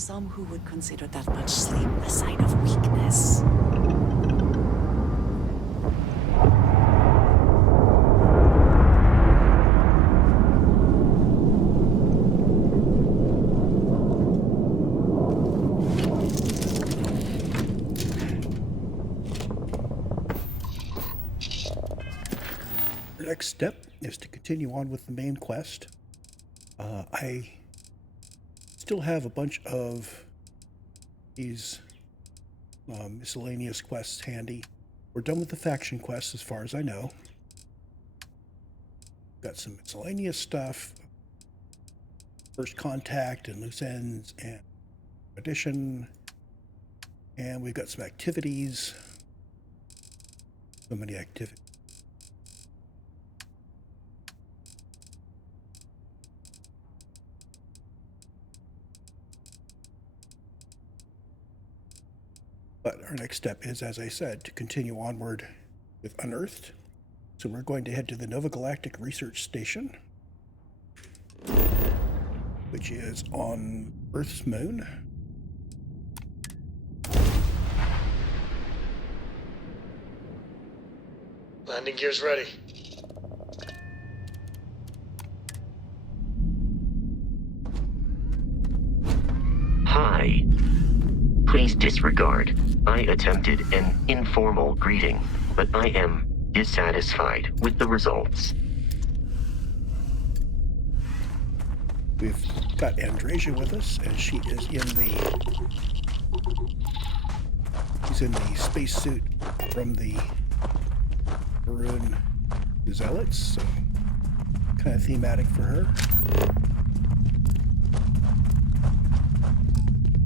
some who would consider that much sleep a sign of weakness. Our next step is to continue on with the main quest. I still have a bunch of these miscellaneous quests handy. We're done with the faction quests as far as I know. Got some miscellaneous stuff, first contact and loose ends and addition, and we've got some activities. So many activities. But our next step is, as I said, to continue onward with Unearthed. So we're going to head to the Nova Galactic Research Station, which is on Earth's moon. Landing gear's ready. Hi. Please disregard. I attempted an informal greeting, but I am dissatisfied with the results. We've got Andreja with us, and she's in the spacesuit from the Maroon Zealots, so kind of thematic for her.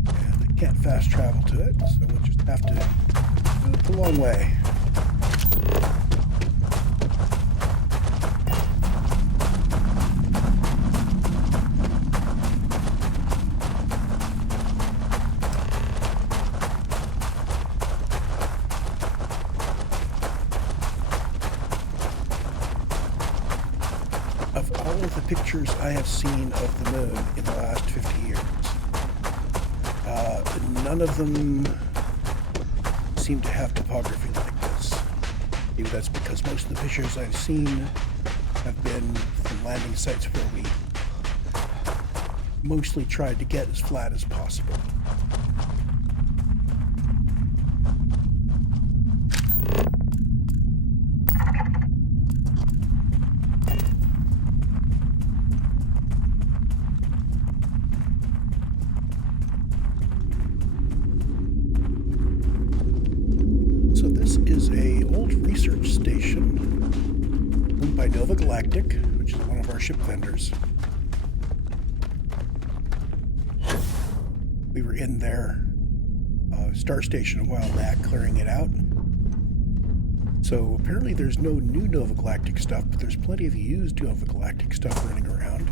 And I can't fast travel to it, so we'll just have to move a long way. Of all of the pictures I have seen of the moon in the last 50 years, none of them seem to have topography like this. Maybe that's because most of the pictures I've seen have been from landing sites where we mostly tried to get as flat as possible. So this is a old research station owned by Nova Galactic, which is one of our ship vendors. We were in their star station a while back, clearing it out. So apparently there's no new Nova Galactic stuff, but there's plenty of used Nova Galactic stuff running around.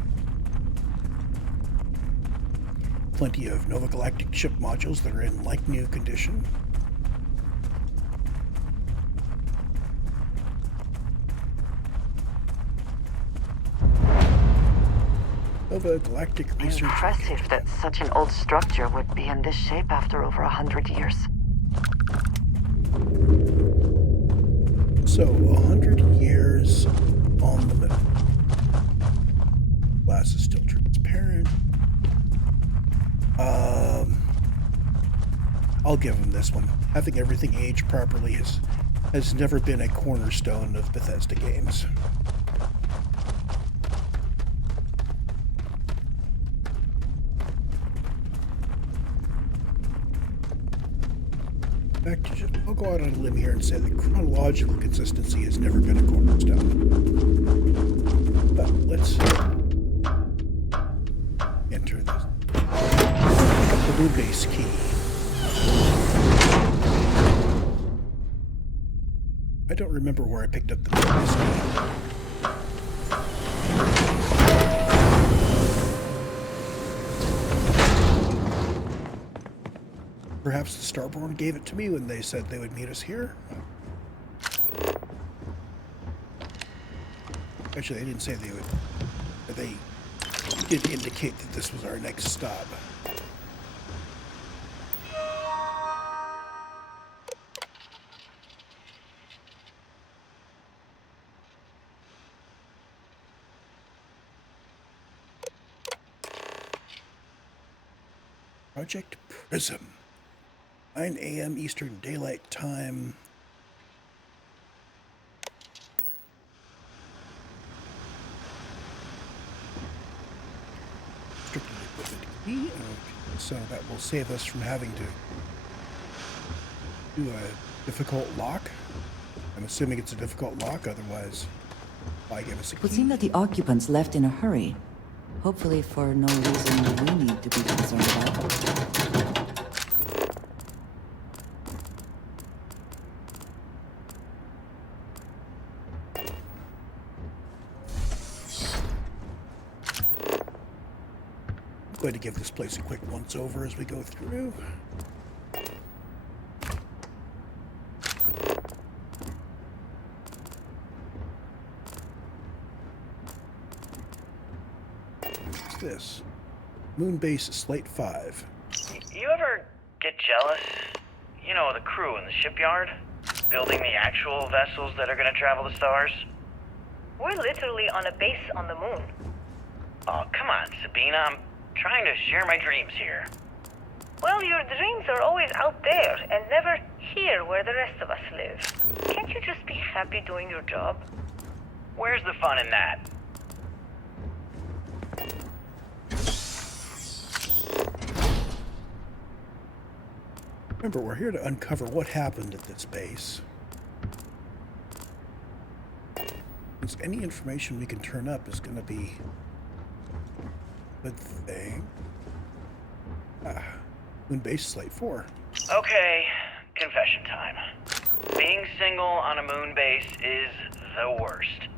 Plenty of Nova Galactic ship modules that are in like-new condition. Nova Galactic Research. Impressive that such an old structure would be in this shape after over 100 years. So, 100 years on the moon. Glass is still transparent. I'll give them this one. Having everything age properly has never been a cornerstone of Bethesda games. In fact, I'll go out on a limb here and say that chronological consistency has never been a cornerstone. But let's enter this. Pick up the blue base key. I don't remember where I picked up the blue base key. Perhaps the Starborn gave it to me when they said they would meet us here. Actually, they didn't say they would, but they did indicate that this was our next stop. Project Prism. 9 a.m. Eastern Daylight Time. Restricted equipment key. Okay, so that will save us from having to do a difficult lock. I'm assuming it's a difficult lock, otherwise why give us a It would key? seem that the occupants left in a hurry. Hopefully for no reason we need to be concerned about. I'm going to give this place a quick once-over as we go through. What's this? Moonbase Slate 5. You ever get jealous? You know, the crew in the shipyard? Building the actual vessels that are gonna travel the stars? We're literally on a base on the moon. Oh, come on, Sabina. I'm trying to share my dreams here. Well, your dreams are always out there and never here where the rest of us live. Can't you just be happy doing your job? Where's the fun in that? Remember, we're here to uncover what happened at this base. Since any information we can turn up is going to be a good thing. Moonbase Slate 4. Okay, confession time. Being single on a moon base is the worst.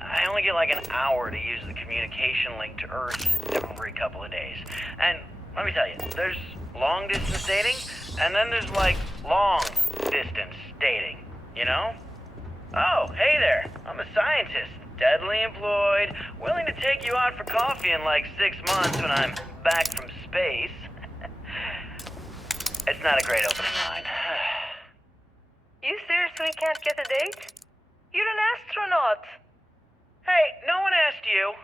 I only get like an hour to use the communication link to Earth every couple of days. And let me tell you, there's long distance dating, and then there's like long distance dating, you know? Oh, hey there, I'm a scientist, deadly employed, willing to take you out for coffee in like 6 months when I'm back from space. It's not a great opening line. You seriously can't get a date? You're an astronaut. Hey, no one asked you.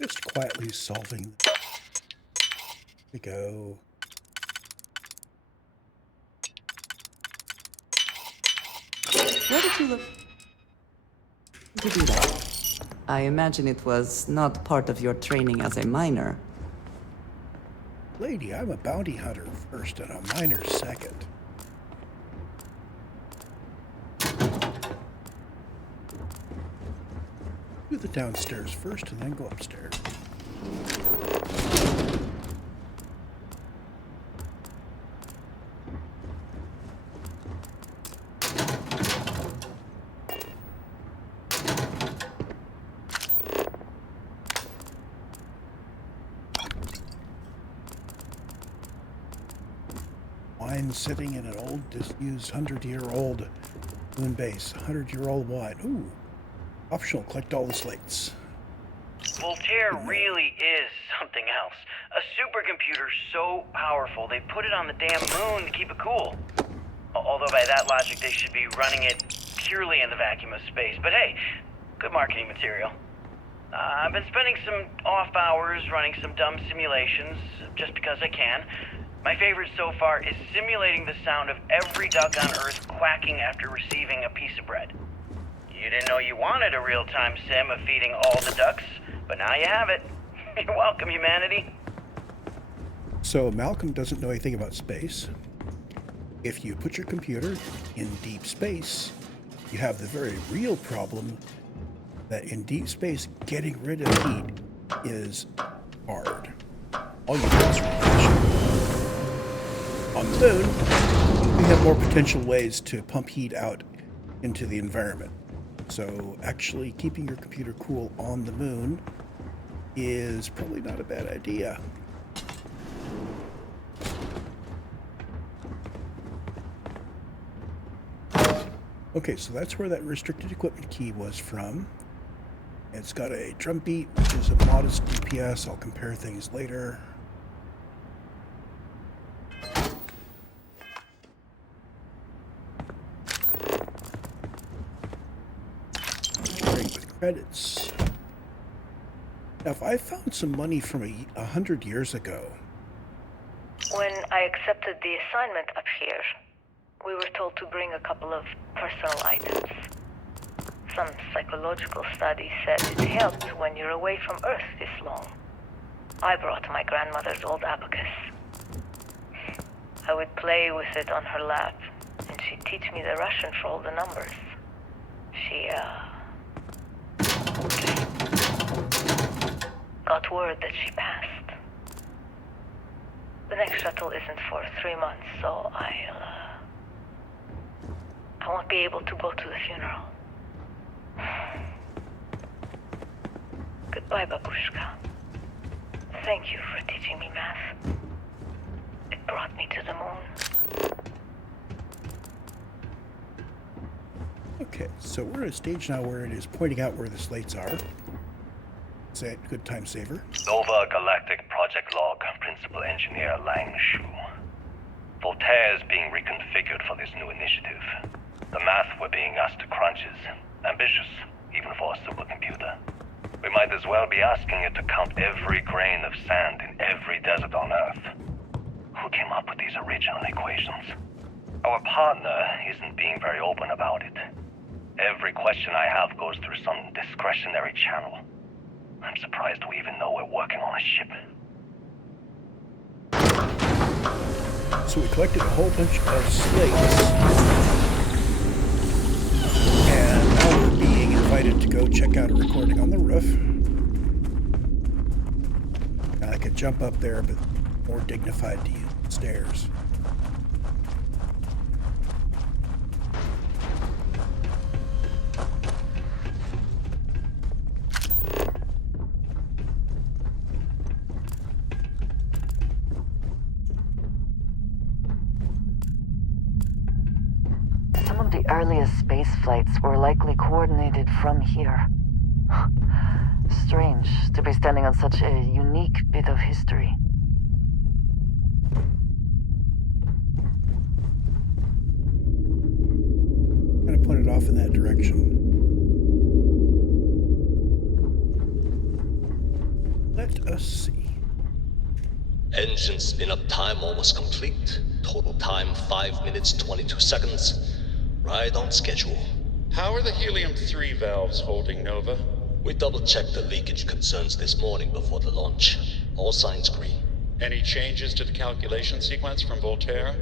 Just quietly solving. We go. Where did you look to do that? I imagine it was not part of your training as a miner. Lady, I'm a bounty hunter first and a miner second. Do the downstairs first and then go upstairs. Wine sitting in an old, disused 100-year-old moon base. 100-year-old wine. Ooh. Optional, collect all the slates. Voltaire really is something else. A supercomputer so powerful they put it on the damn moon to keep it cool. Although by that logic they should be running it purely in the vacuum of space. But hey, good marketing material. I've been spending some off hours running some dumb simulations just because I can. My favorite so far is simulating the sound of every duck on Earth quacking after receiving a piece of bread. You didn't know you wanted a real-time sim of feeding all the ducks, but now you have it. You're welcome, humanity. So Malcolm doesn't know anything about space. If you put your computer in deep space, you have the very real problem that in deep space, getting rid of heat is hard. All you do is refresh. On the moon, we have more potential ways to pump heat out into the environment. So actually keeping your computer cool on the moon is probably not a bad idea. Okay, so that's where that restricted equipment key was from. It's got a drum beat, which is a modest DPS. I'll compare things later. Credits. Now, if I found some money from 100 years ago, When I accepted the assignment up here, we were told to bring a couple of personal items. Some psychological study said it helped when you're away from Earth this long. I brought my grandmother's old abacus. I would play with it on her lap, and she'd teach me the Russian for all the numbers. She, got word that she passed. The next shuttle isn't for 3 months, so I won't be able to go to the funeral. Goodbye, babushka. Thank you for teaching me math. It brought me to the moon. okay, so we're at a stage now where it is pointing out where the slates are. Say it, good time saver. Nova Galactic Project Log, Principal Engineer Lang Shu. Voltaire is being reconfigured for this new initiative. The math we're being asked to crunch is ambitious, even for a supercomputer. We might as well be asking it to count every grain of sand in every desert on Earth. Who came up with these original equations? Our partner isn't being very open about it. Every question I have goes through some discretionary channel. I'm surprised we even know we're working on a ship. So we collected a whole bunch of slates. And now we're being invited to go check out a recording on the roof. Now I could jump up there, but more dignified to use the stairs. Some of the earliest space flights were likely coordinated from here. Strange to be standing on such a unique bit of history. I'm going to point it off in that direction. Let us see. Engine spin-up time almost complete. Total time 5 minutes 22 seconds. Right on schedule. How are the helium-3 valves holding, Nova? We double-checked the leakage concerns this morning before the launch. All signs green. Any changes to the calculation sequence from Voltaire?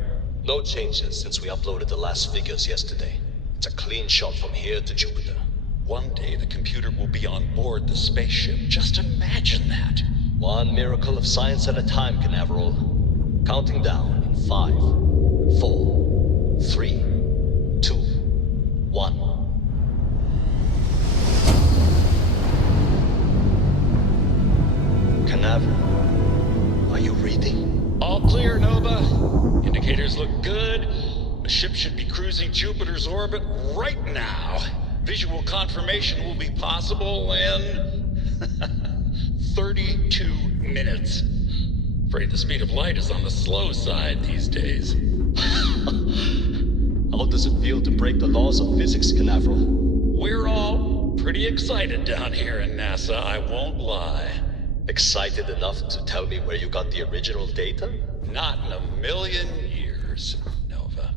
No changes since we uploaded the last figures yesterday. It's a clean shot from here to Jupiter. One day the computer will be on board the spaceship. Just imagine that. One miracle of science at a time, Canaveral. Counting down in 5, 4, 3, 2, 1. Canaveral, are you reading? All clear, Nova. Indicators look good. The ship should be cruising Jupiter's orbit right now. Visual confirmation will be possible in 32 minutes. Afraid the speed of light is on the slow side these days. How does it feel to break the laws of physics, Canaveral? We're all pretty excited down here in NASA, I won't lie. Excited enough to tell me where you got the original data? Not in a million years, Nova.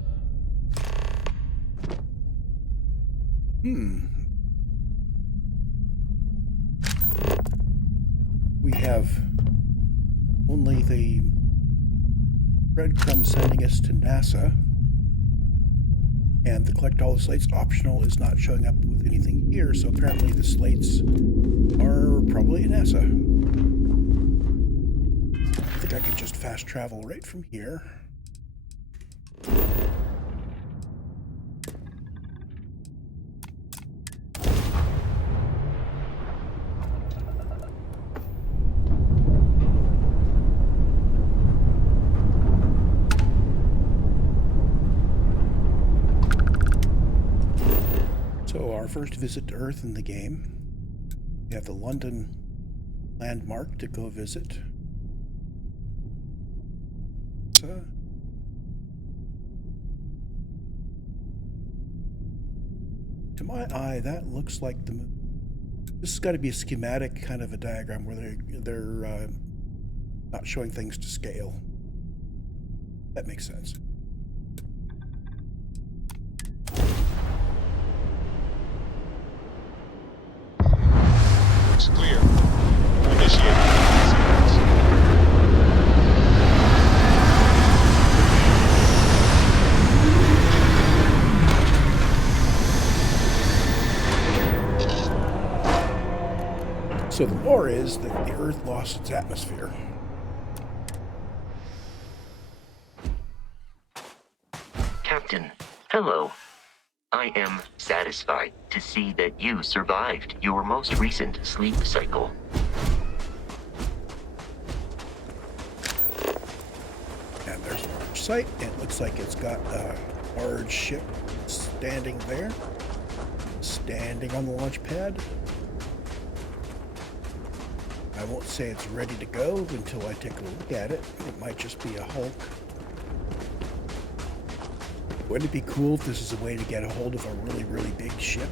We have only the breadcrumb sending us to NASA, and the collect all the slates optional is not showing up with anything here, so apparently the slates are probably at NASA. I think I could just fast travel right from here. Our first visit to Earth in the game. We have the London landmark to go visit. To my eye, that looks like the moon. This has got to be a schematic kind of a diagram where they're not showing things to scale. That makes sense. Looks clear. Initiate. So the lore is that the Earth lost its atmosphere. Captain, hello. I am satisfied to see that you survived your most recent sleep cycle. And there's Farsyte, and it looks like it's got a large ship standing there, standing on the launch pad. I won't say it's ready to go until I take a look at it. It might just be a hulk. Wouldn't it be cool if this is a way to get a hold of a really, really big ship?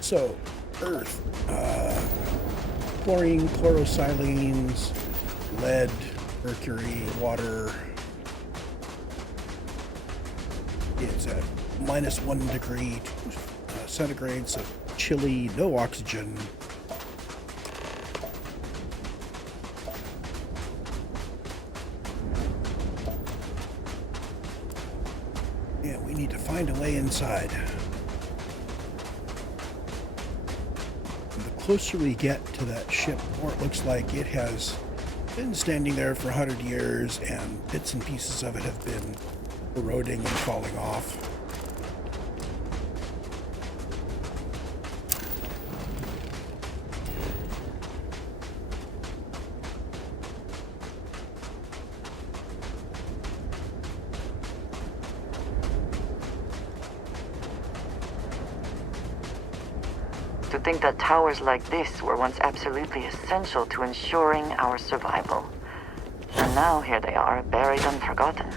So, Earth, chlorine, chlorosilines, lead, mercury, water. It's at -1 degree centigrade, so chilly, no oxygen. Yeah, we need to find a way inside. And the closer we get to that ship, the more it looks like it has been standing there for 100 years, and bits and pieces of it have been eroding and falling off. To think that towers like this were once absolutely essential to ensuring our survival. And now here they are, buried and forgotten.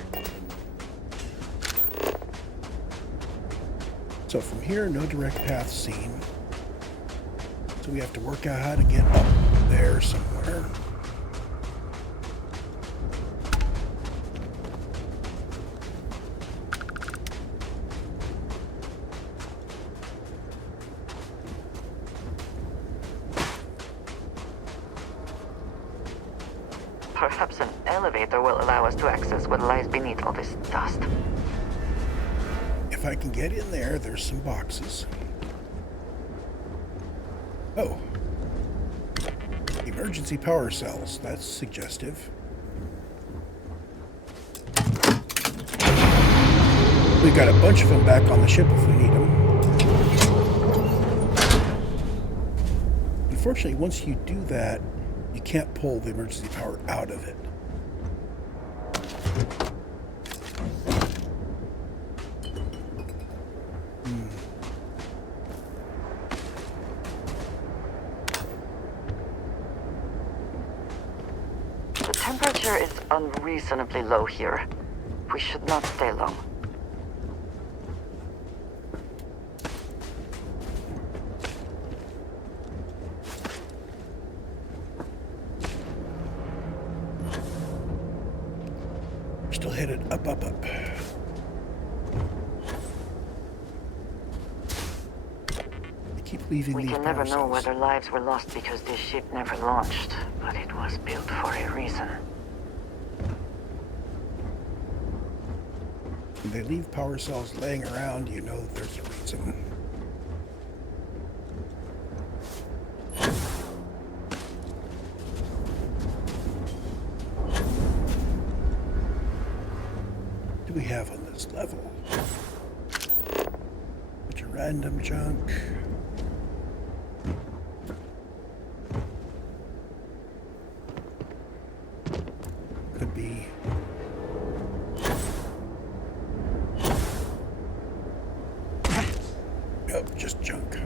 So from here, no direct path seen. So we have to work out how to get up there somewhere. Perhaps an elevator will allow us to access what lies beneath all this dust. If I can get in there, there's some boxes. Oh. Emergency power cells. That's suggestive. We've got a bunch of them back on the ship if we need them. Unfortunately, once you do that, you can't pull the emergency power out of it. The temperature is unreasonably low here. We should not stay long. Still headed up, up, up. They keep leaving We these can never power know cells. whether lives were lost because this ship never launched, but it was built for a reason. When they leave power cells laying around, you know that there's a reason. What do we have on this level? Bunch of random junk. Could be. Nope, just junk.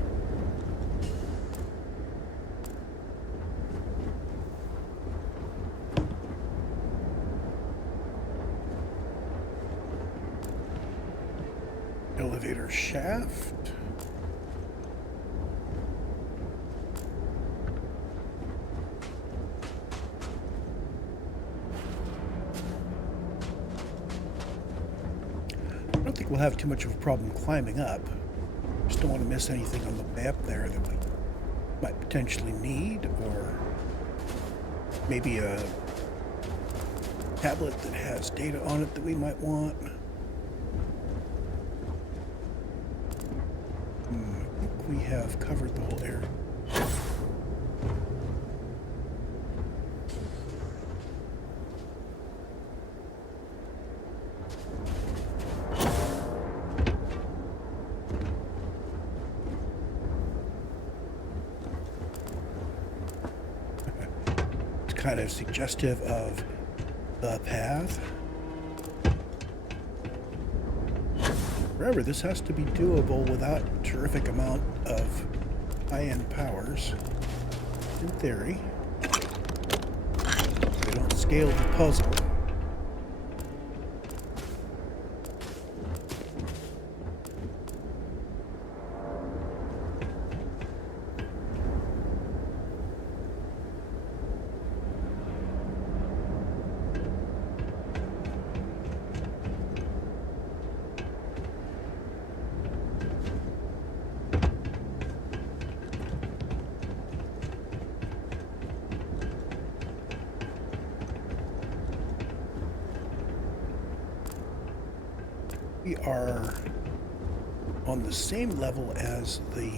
shaft. I don't think we'll have too much of a problem climbing up. Just don't want to miss anything on the map there that we might potentially need, or maybe a tablet that has data on it that we might want. I think we have covered the whole area. It's kind of suggestive of the path. Remember, this has to be doable without a terrific amount of high-end powers. In theory, they don't scale the puzzle. We are on the same level as the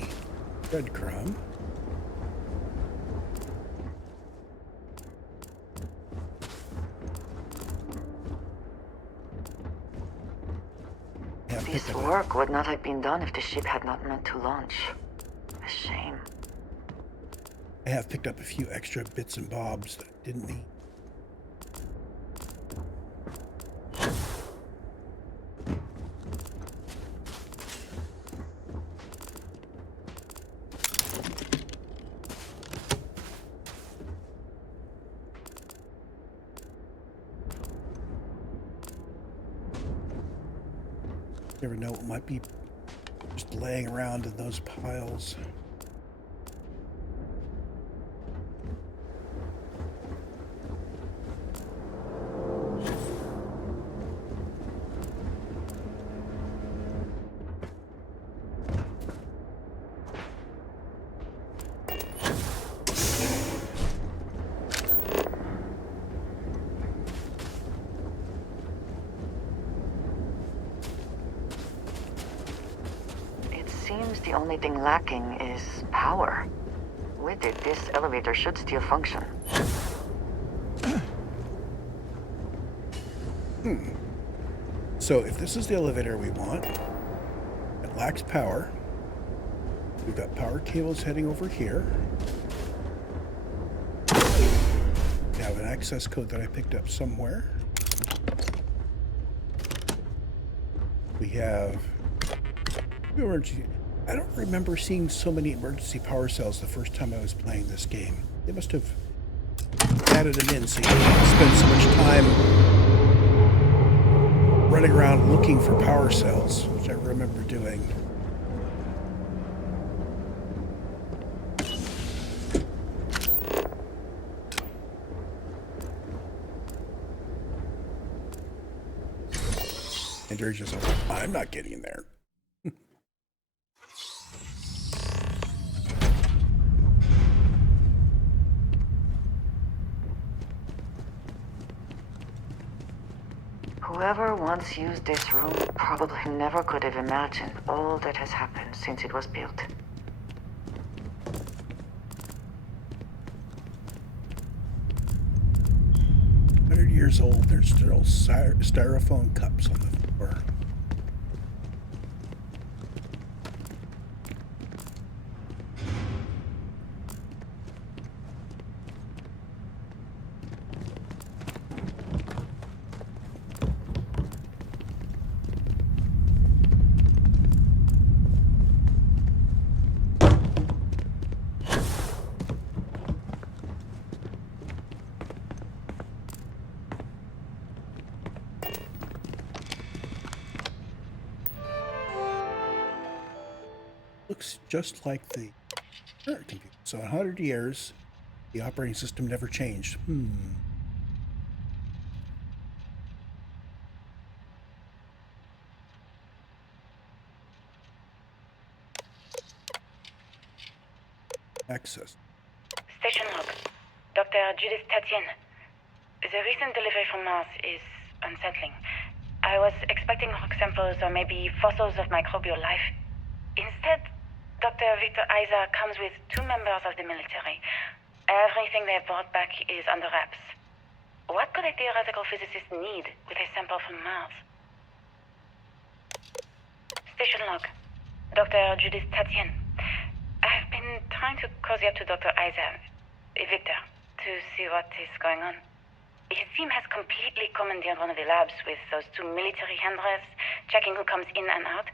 breadcrumb. This work would not have been done if the ship had not meant to launch. A shame. I have picked up a few extra bits and bobs that I didn't need. Never know what might be just laying around in those piles. The only thing lacking is power. With it, this elevator should still function. So if this is the elevator we want, it lacks power. We've got power cables heading over here. We have an access code that I picked up somewhere. We have emergency. I don't remember seeing so many emergency power cells the first time I was playing this game. They must have added them in so you don't spend so much time running around looking for power cells, which I remember doing. Andreja's like, I'm not getting in there. Whoever once used this room probably never could have imagined all that has happened since it was built. Years old, there's still styrofoam cups on the floor. Looks just like the current computer. So in 100 years, the operating system never changed. Access. Station log. Dr. Judith Tatien. The recent delivery from Mars is unsettling. I was expecting rock samples or maybe fossils of microbial life. Instead, Dr. Victor Isa comes with 2 members of the military. Everything they brought back is under wraps. What could a theoretical physicist need with a sample from Mars? Station log. Dr. Judith Tatien. I've been trying to cozy up to Dr. Isa, Victor, to see what is going on. His team has completely commandeered one of the labs with those 2 military handlers, checking who comes in and out.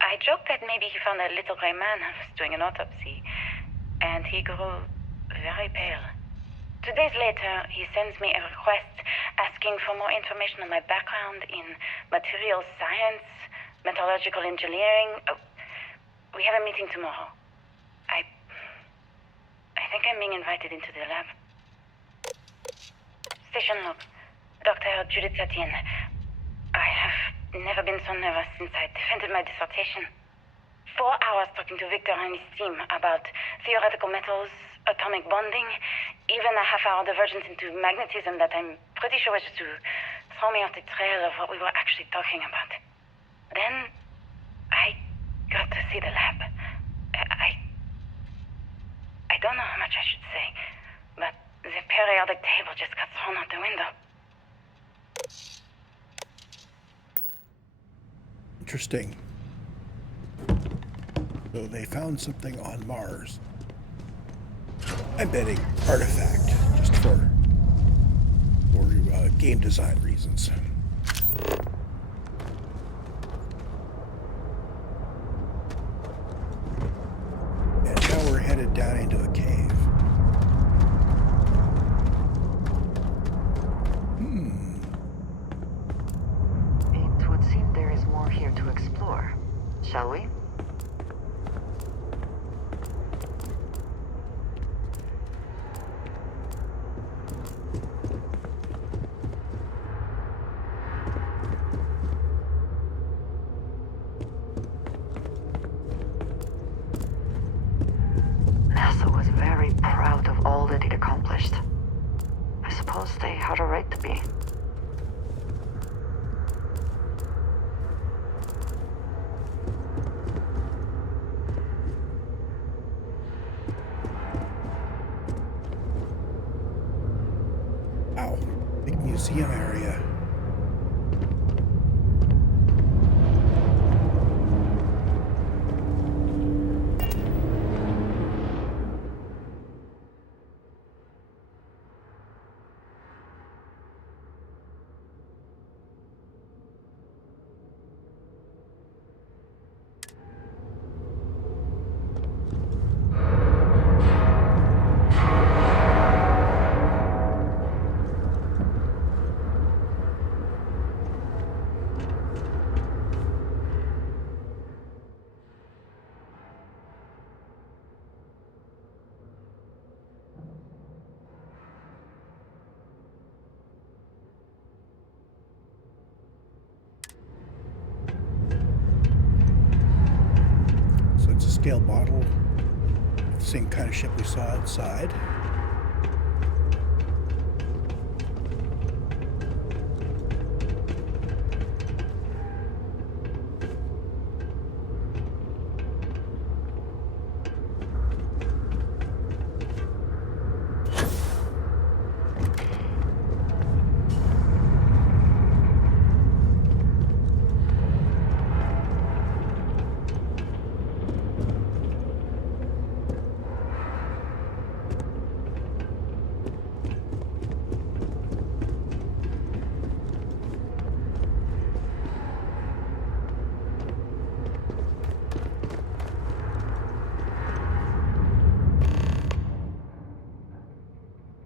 I joked that maybe he found a little gray man who was doing an autopsy, and he grew very pale. 2 days later, he sends me a request asking for more information on my background in materials science, metallurgical engineering. Oh, we have a meeting tomorrow. I think I'm being invited into the lab. Station log. Dr. Judith Tatien. I have never been so nervous since I defended my dissertation. 4 hours talking to Victor and his team about theoretical metals, atomic bonding, even a half-hour divergence into magnetism that I'm pretty sure was just to throw me off the trail of what we were actually talking about. Then, I got to see the lab. I don't know how much I should say, but the periodic table just got thrown out the window. Interesting. So they found something on Mars. I'm betting artifact, just for game design reasons. And now we're headed down into a cave. It would seem there is more here to explore. Shall we? NASA was very proud of all that it accomplished. I suppose they had a right to be. Wow, big museum area. Scale bottle, the same kind of ship we saw outside.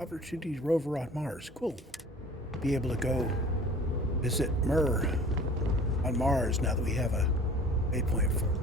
Opportunity rover on Mars. Cool. Be able to go visit Mir on Mars now that we have a waypoint for it.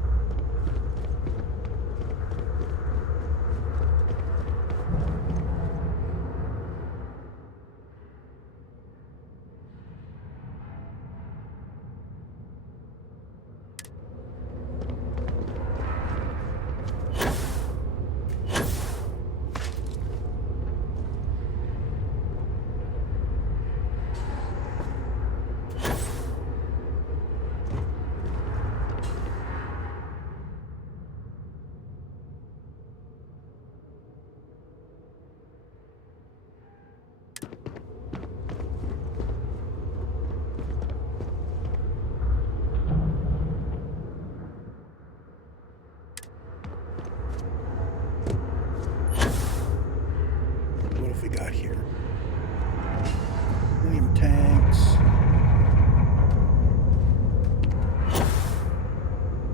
got here? Helium tanks.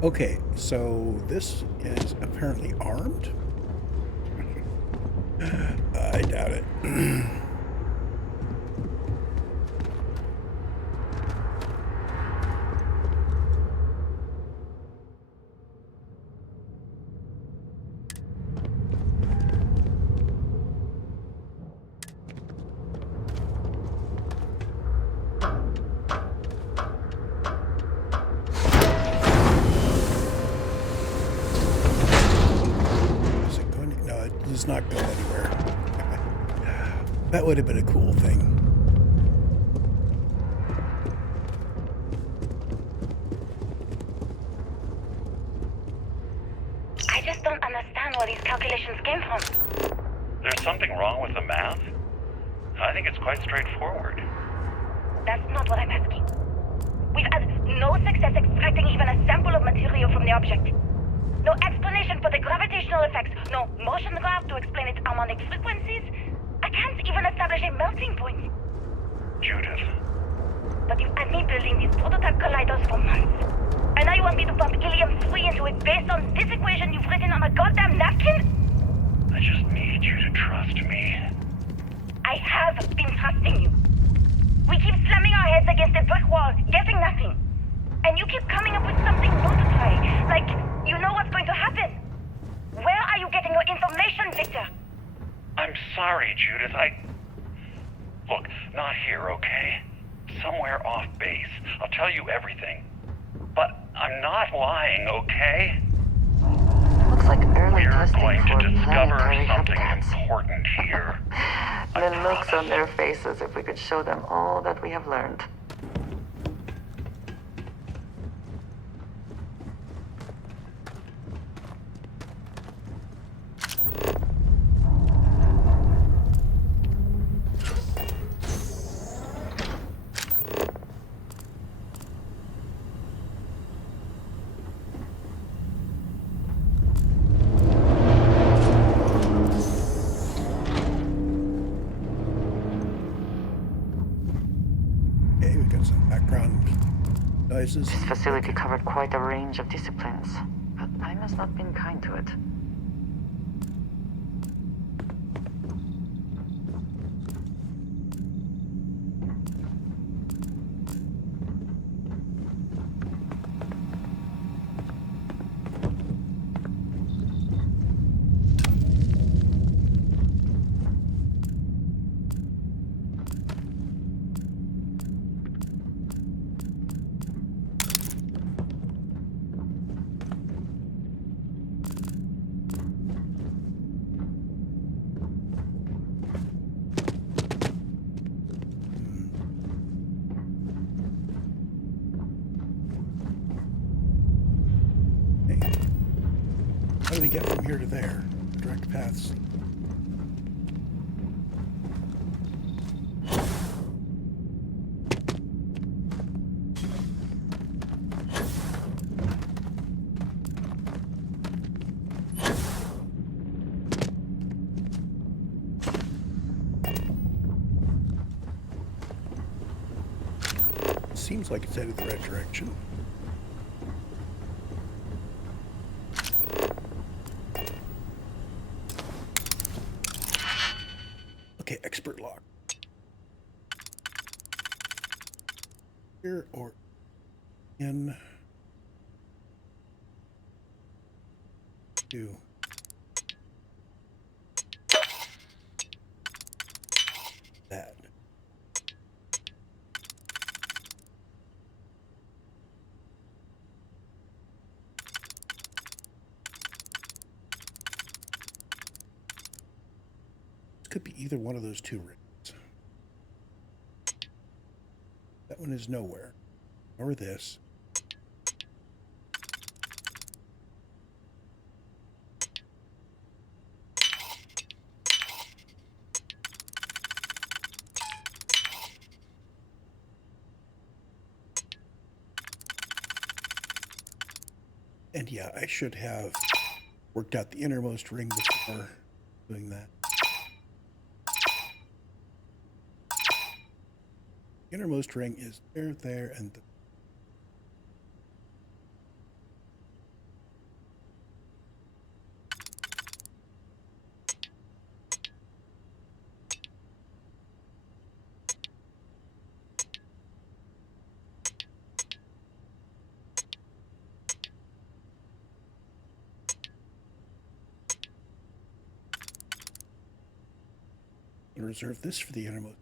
Okay, so this is apparently armed? I doubt it. Is it going to, no, it does not go anywhere. That would have been a cool thing. I just don't understand where these calculations came from. There's something wrong with the math? I think it's quite straightforward. That's not what I'm asking. We've had no success extracting even a sample of material from the object. No explanation for the gravitational effects, no motion graph to explain its harmonic frequencies. I can't even establish a melting point. Judith. But you've had me building these prototype colliders for months. And now you want me to pump helium-3 into it based on this equation you've written on a goddamn napkin? I just need you to trust me. I have been trusting you. We keep slamming our heads against a brick wall, getting nothing. And you keep coming up with something new to try. Like, you know what's going to happen. Where are you getting your information, Victor? I'm sorry, Judith. Look, not here, okay? Somewhere off base. I'll tell you everything. But I'm not lying, okay? Looks like early We're testing going to for discover planetary something habitats. important here. The looks on their faces if we could show them all that we have learned. Okay, we've got some background noises. This facility covered quite a range of disciplines, but time has not been kind to it. How do we get from here to there? Direct paths. Seems like it's headed the right direction. Okay, expert lock. Here or in to that. Could be either one of those two rings. That one is nowhere. Or this. And yeah, I should have worked out the innermost ring before doing that. Innermost ring is there, and the and reserve this for the innermost.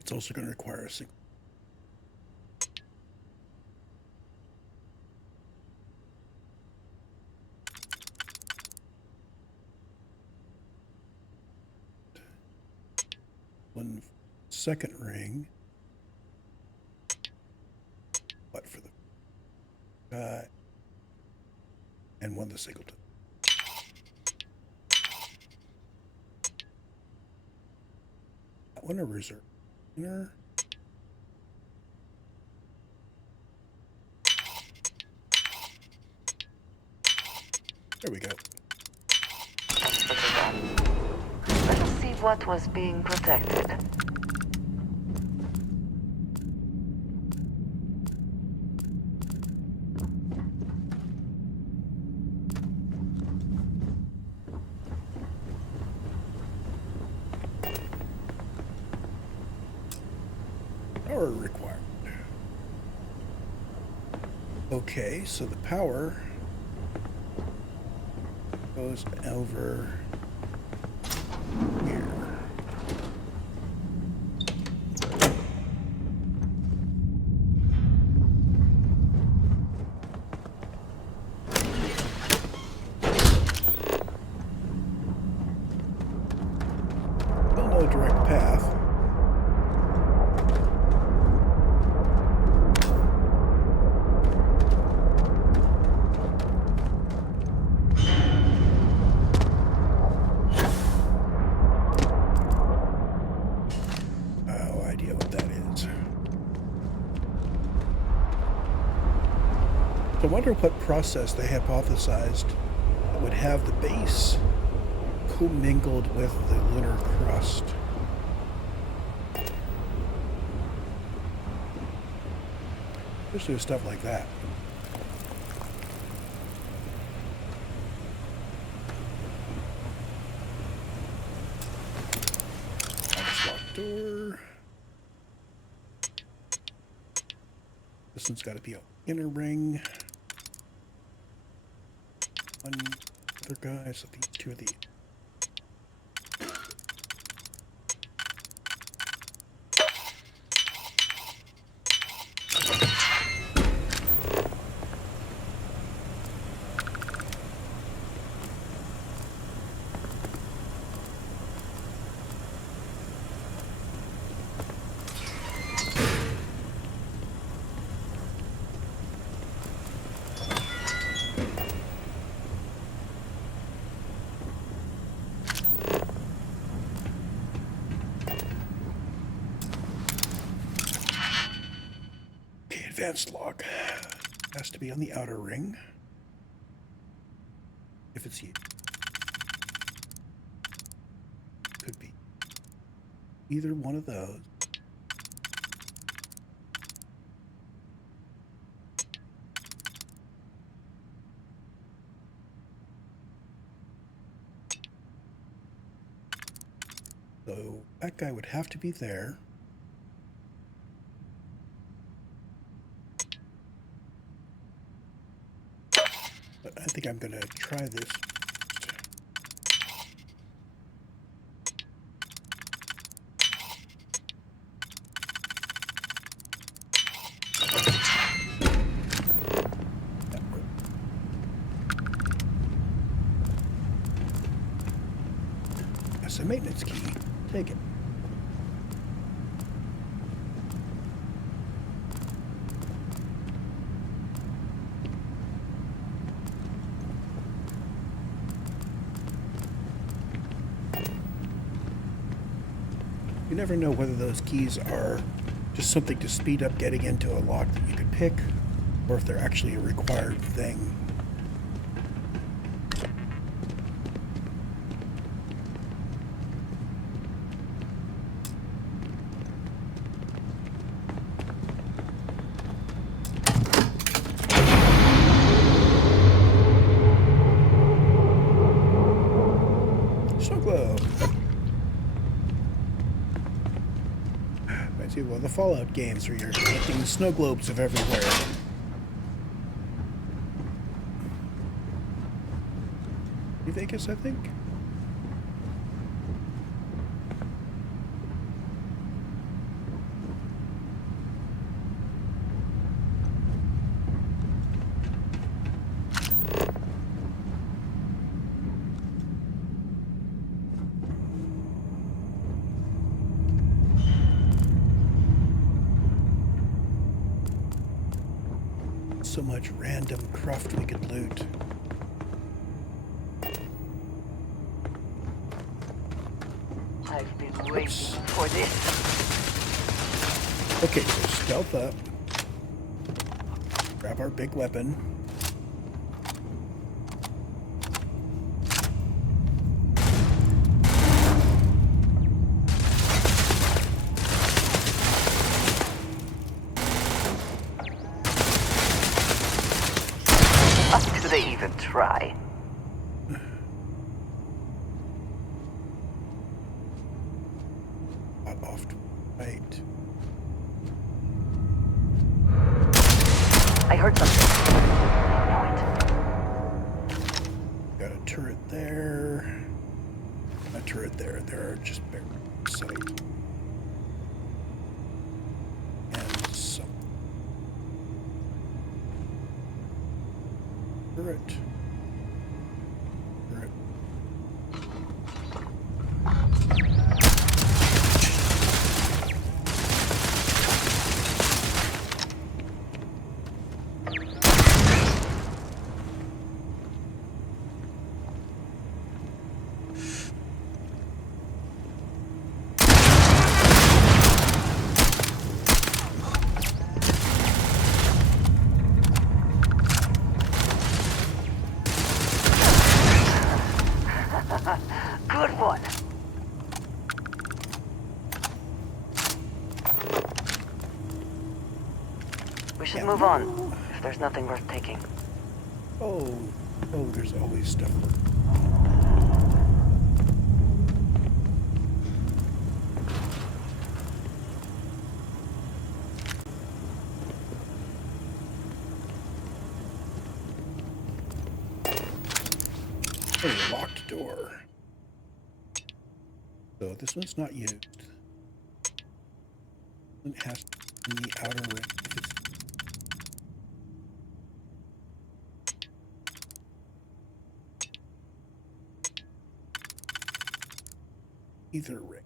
It's also going to require a single. One second ring. What for the guy? And one the singleton. That one a reserve. Inner. There we go. Let us see what was being protected. Power required. Okay, so the power goes over here. Still no direct path. I wonder what process they hypothesized that would have the base commingled with the lunar crust. Especially with stuff like that. Locked door. This one's got to be an inner ring. One other guy, so these two are the. Advanced lock has to be on the outer ring. If it's could be either one of those. So that guy would have to be there. But I think I'm going to try this. That worked. That's a maintenance key. Take it. You never know whether those keys are just something to speed up getting into a lock that you could pick, or if they're actually a required thing. Snow globe. Reminds me of one of the Fallout games where you're collecting snow globes of everywhere. New Vegas, I think. So much random craft we could loot. I've been waiting for this. Okay, so stealth up. Grab our big weapon. Do they even try? Off to right. I heard something. Got a turret there. A turret there. There are just bare sight. And some turret. Turret. Good one. We should move on, if there's nothing worth taking. Oh, there's always stuff. Oh, locked door. So this one's not used. It has to be in the outer ring. If it's either ring.